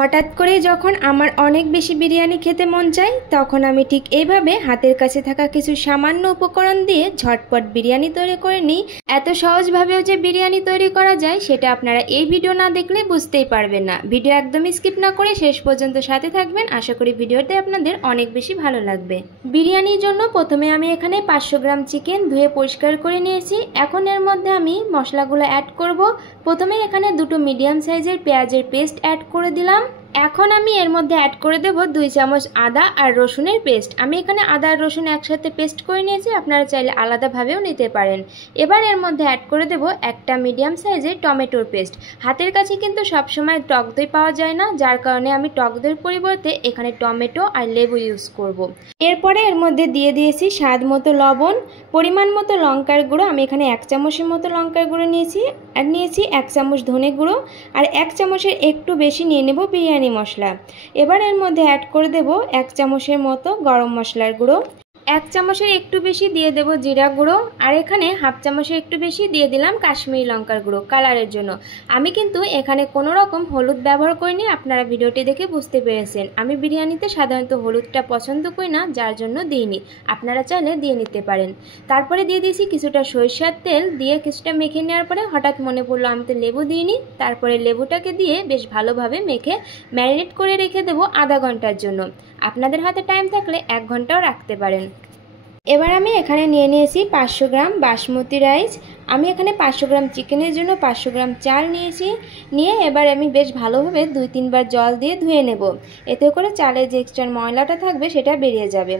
হঠাৎ করে যখন আমার অনেক বেশি বিরিয়ানি খেতে মন চায় তখন আমি ঠিক এইভাবে হাতের কাছে থাকা কিছু সামান্য উপকরণ দিয়ে ঝটপট বিরিয়ানি তৈরি করে নিই। এত সহজভাবেও যে বিরিয়ানি তৈরি করা যায় সেটা আপনারা এই ভিডিও না দেখলে বুঝতেই পারবেন না। ভিডিও একদমই স্কিপ না করে শেষ পর্যন্ত সাথে থাকবেন। আশা করি ভিডিওতে আপনাদের অনেক বেশি ভালো লাগবে। বিরিয়ানির জন্য প্রথমে আমি এখানে 500 গ্রাম চিকেন ধুয়ে পরিষ্কার করে নিয়েছি। এখন এর মধ্যে আমি মশলাগুলো অ্যাড করব। প্রথমে এখানে দুটো মিডিয়াম সাইজের পেঁয়াজের পেস্ট অ্যাড করে দিলাম। এখন আমি এর মধ্যে অ্যাড করে দেব 2 চামচ আদা আর রসুনের পেস্ট। আমি এখানে আদা আর রসুন একসাথে পেস্ট করে নিয়েছি, আপনারা চাইলে আলাদাভাবেও নিতে পারেন। এবার এর মধ্যে অ্যাড করে দেব একটা মিডিয়াম সাইজের টমেটোর পেস্ট। হাতের কাছে কিন্তু সবসময় টক দই পাওয়া যায় না, যার কারণে আমি টক দইয়ের পরিবর্তে এখানে টমেটো আর লেবু ইউজ করব। এরপরে এর মধ্যে দিয়ে দিয়েছি স্বাদ মতো লবণ, পরিমাণ মতো লঙ্কার গুঁড়ো। আমি এখানে 1 চামচের মতো লঙ্কার গুঁড়ো নিয়েছি, আর নিয়েছি 1 চামচ ধনে গুঁড়ো, আর 1 চামচের একটু বেশি নিয়ে নেব বিরিয়ানি মশলা। এবার এর মধ্যে অ্যাড করে দেব 1 চামচের মতো গরম মশলার গুঁড়ো, 1 চামচের একটু বেশি দিয়ে দেব জিরা গুঁড়ো, আর এখানে হাফ চামচের একটু বেশি দিয়ে দিলাম কাশ্মীরি লঙ্কার গুঁড়ো কালারের জন্য। আমি কিন্তু এখানে কোনো রকম হলুদ ব্যবহার করিনি, আপনারা ভিডিওটি দেখে বুঝতে পেরেছেন। আমি বিরিয়ানিতে সাধারণত হলুদটা পছন্দ করি না, যার জন্য দিইনি, আপনারা চাইলে দিয়ে নিতে পারেন। তারপরে দিয়ে দিয়েছি কিছুটা সরিষার তেল, দিয়ে কিছুটা মেখে নেওয়ার পরে হঠাৎ মনে পড়লো আমি তো লেবু দিইনি। তারপরে লেবুটাকে দিয়ে বেশ ভালোভাবে মেখে ম্যারিনেট করে রেখে দেবো আধা ঘন্টার জন্য। আপনাদের হাতে টাইম থাকলে 1 ঘন্টাও রাখতে পারেন। এবার আমি এখানে নিয়ে নিয়েছি 500 গ্রাম বাসমতি রাইস। আমি এখানে 500 গ্রাম চিকেনের জন্য 500 গ্রাম চাল নিয়েছি। নিয়ে এবার আমি বেশ ভালোভাবে 2-3 বার জল দিয়ে ধুয়ে নেব, এতে করে চালের যে এক্সট্রা ময়লাটা থাকবে সেটা বেরিয়ে যাবে।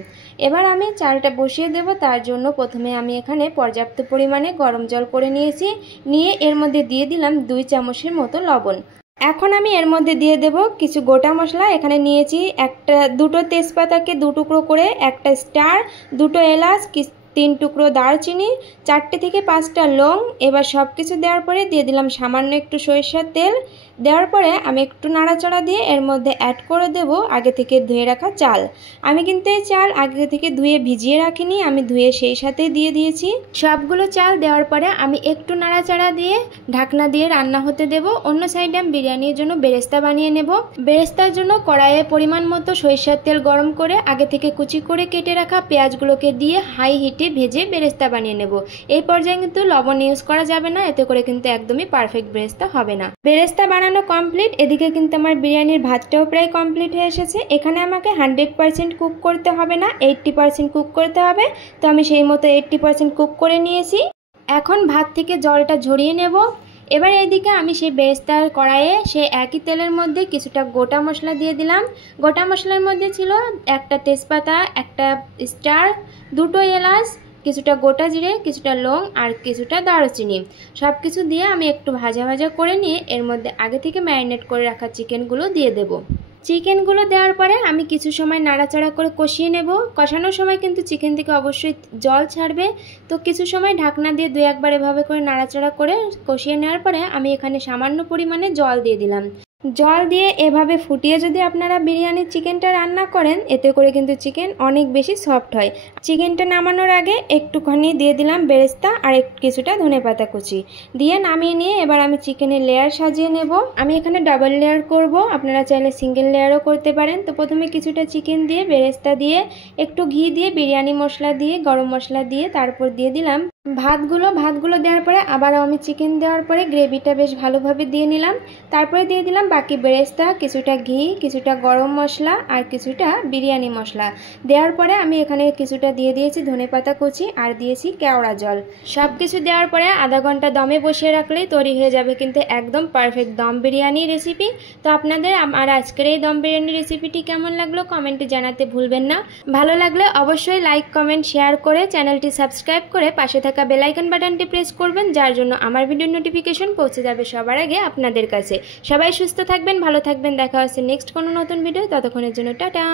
এবার আমি চালটা বসিয়ে দেব। তার জন্য প্রথমে আমি এখানে পর্যাপ্ত পরিমাণে গরম জল করে নিয়েছি। নিয়ে এর মধ্যে দিয়ে দিলাম 2 চামচের মতো লবণ। এখন আমি এর মধ্যে দিয়ে দেব কিছু গোটা মশলা। এখানে নিয়েছি দুটো তেজপাতাকে 2 টুকরো করে, একটা স্টার, 2টো এলাচ, 3 টুকরো দারচিনি, 4 থেকে 5টা লং। এবার সব কিছু দেওয়ার পরে দিয়ে দিলাম সামান্য একটু সরিষার তেল। দেওয়ার পরে আমি একটু নাড়াচাড়া দিয়ে এর মধ্যে অ্যাড করে দেব আগে থেকে ধুয়ে রাখা চাল। আমি কিন্তু এই চাল আগে থেকে ধুয়ে ভিজিয়ে রাখিনি, আমি ধুয়ে সেই সাথেই দিয়ে দিয়েছি। সবগুলো চাল দেওয়ার পরে আমি একটু নাড়াচাড়া দিয়ে ঢাকনা দিয়ে রান্না হতে দেব। অন্য সাইডে আমি বিরিয়ানির জন্য বেরেস্তা বানিয়ে নেব। বেরেস্তার জন্য কড়াইয়ে পরিমাণ মতো সরিষার তেল গরম করে আগে থেকে কুচি করে কেটে রাখা পেঁয়াজগুলোকে দিয়ে হাই হিটে ভেজে বেরেস্তা বানিয়ে নেব। এই পর্যায়ে কিন্তু লবণ ইউজ করা যাবে না, এতে করে কিন্তু একদমই পারফেক্ট বেরেস্তা হবে না। বেরেস্তা বানানো কমপ্লিট। এদিকে কিন্তু আমার বিরিয়ানির ভাতটাও প্রায় কমপ্লিট হয়ে এসেছে। এখানে আমাকে 100% কুক করতে হবে না, 80% কুক করতে হবে। তো আমি সেই মতো 80% কুক করে নিয়েছি। এখন ভাত থেকে জলটা ঝরিয়ে নেব। এবার এইদিকে আমি সেই বেরেস্তার কড়াইয়ে সেই একই তেলের মধ্যে কিছুটা গোটা মশলা দিয়ে দিলাম। গোটা মশলার মধ্যে ছিল একটা তেজপাতা, একটা স্টার, 2টো এলাচ, কিছুটা গোটা জিরে, কিছুটা লং আর কিছুটা দারুচিনি। সব কিছু দিয়ে আমি একটু ভাজা ভাজা করে নিয়ে এর মধ্যে আগে থেকে ম্যারিনেট করে রাখা চিকেনগুলো দিয়ে দেব। চিকেনগুলো দেওয়ার পরে আমি কিছু সময় নাড়াচাড়া করে কষিয়ে নেব। কষানোর সময় কিন্তু চিকেন থেকে অবশ্যই জল ছাড়বে, তো কিছু সময় ঢাকনা দিয়ে 2-1 বার এভাবে করে নাড়াচাড়া করে কষিয়ে নেওয়ার পরে আমি এখানে সামান্য পরিমাণে জল দিয়ে দিলাম। জল দিয়ে এভাবে ফুটিয়ে যদি আপনারা বিরিয়ানির চিকেনটা রান্না করেন, এতে করে কিন্তু চিকেন অনেক বেশি সফট হয়। চিকেনটা নামানোর আগে একটুখানি দিয়ে দিলাম বেরেস্তা আর কিছুটা ধনেপাতা কুচি দিয়ে নামিয়ে নিয়ে এবার আমি চিকেনের লেয়ার সাজিয়ে নেব। আমি এখানে ডাবল লেয়ার করব, আপনারা চাইলে সিঙ্গেল লেয়ারও করতে পারেন। তো প্রথমে কিছুটা চিকেন দিয়ে, বেরেস্তা দিয়ে, একটু ঘি দিয়ে, বিরিয়ানি মশলা দিয়ে, গরম মশলা দিয়ে, তারপর দিয়ে দিলাম ভাতগুলো দেওয়ার পরে আবারও আমি চিকেন দেওয়ার পরে গ্রেভিটা বেশ ভালোভাবে দিয়ে নিলাম। তারপরে দিয়ে দিলাম বাকি বেরেস্তা, কিছুটা ঘি, কিছুটা গরম মশলা আর কিছুটা বিরিয়ানি মশলা। দেওয়ার পরে আমি এখানে কিছুটা দিয়ে দিয়েছি ধনেপাতা কুচি আর দিয়েছি কেওড়া জল। সব কিছু দেওয়ার পরে আধা ঘন্টা দমে বসিয়ে রাখলেই তৈরি হয়ে যাবে কিন্তু একদম পারফেক্ট দম বিরিয়ানি রেসিপি। তো আপনাদের আমার আজকের এই দম বিরিয়ানি রেসিপিটি কেমন লাগলো কমেন্টে জানাতে ভুলবেন না। ভালো লাগলে অবশ্যই লাইক, কমেন্ট, শেয়ার করে চ্যানেলটি সাবস্ক্রাইব করে পাশে থাকা বেল আইকন বাটনটি প্রেস করবেন, যার জন্য আমার ভিডিওর নোটিফিকেশন পৌঁছে যাবে সবার আগে আপনাদের কাছে। সবাই সুস্থ থাকবেন, ভালো থাকবেন। দেখা হচ্ছে নেক্সট কোনো নতুন ভিডিও। ততক্ষণের জন্য টাটা।